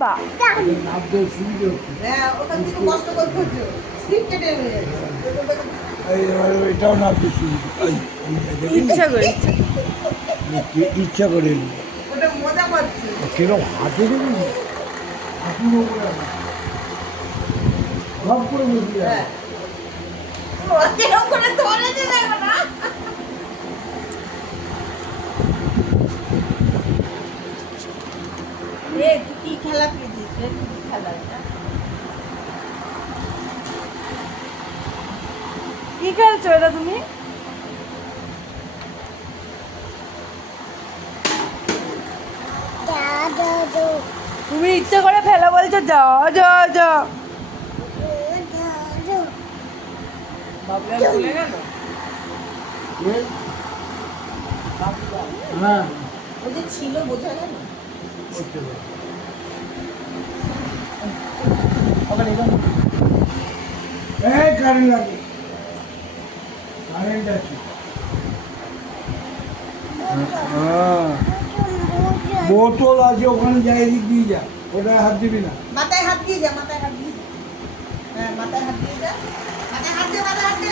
বাহ, নামতে সুবিধে হচ্ছে। হ্যাঁ ওখান থেকে কষ্ট করতে হচ্ছে স্লিপ কেটে হয়ে যাচ্ছে এবার এটাও নামতে সুবিধে। ইচ্ছা করে ইচ্ছা করে ওটা মজা পাচ্ছে কিরম হাতে দেবেন হাঁটুর ওপরে সব করে বসে হ্যাঁ এরকম করে ধরেছে দেখো না এ তুই কি খেলা পেয়েছিস রে তুই কি খেলা এটা কি খেলছো এটা তুমি? তুমি ইচ্ছে করে ফেলা বলছো, যা যা যা। বাবলা চলে গেল হ্যাঁ ও যে ছিল বোঝা গেল করতে পারে। আবার এবার এই কারেন্ট লাগে কারেন্ট আছে হ্যাঁ বোতল আছে ওখানে যাই দিক দিয়ে যা ওটা হাত দিবি না মাথায় হাত দিয়ে যা মাথায় হাত দিয়ে যা হ্যাঁ মাথায় হাত দিয়ে যা মাথায় হাত দে মাথায় হাত দে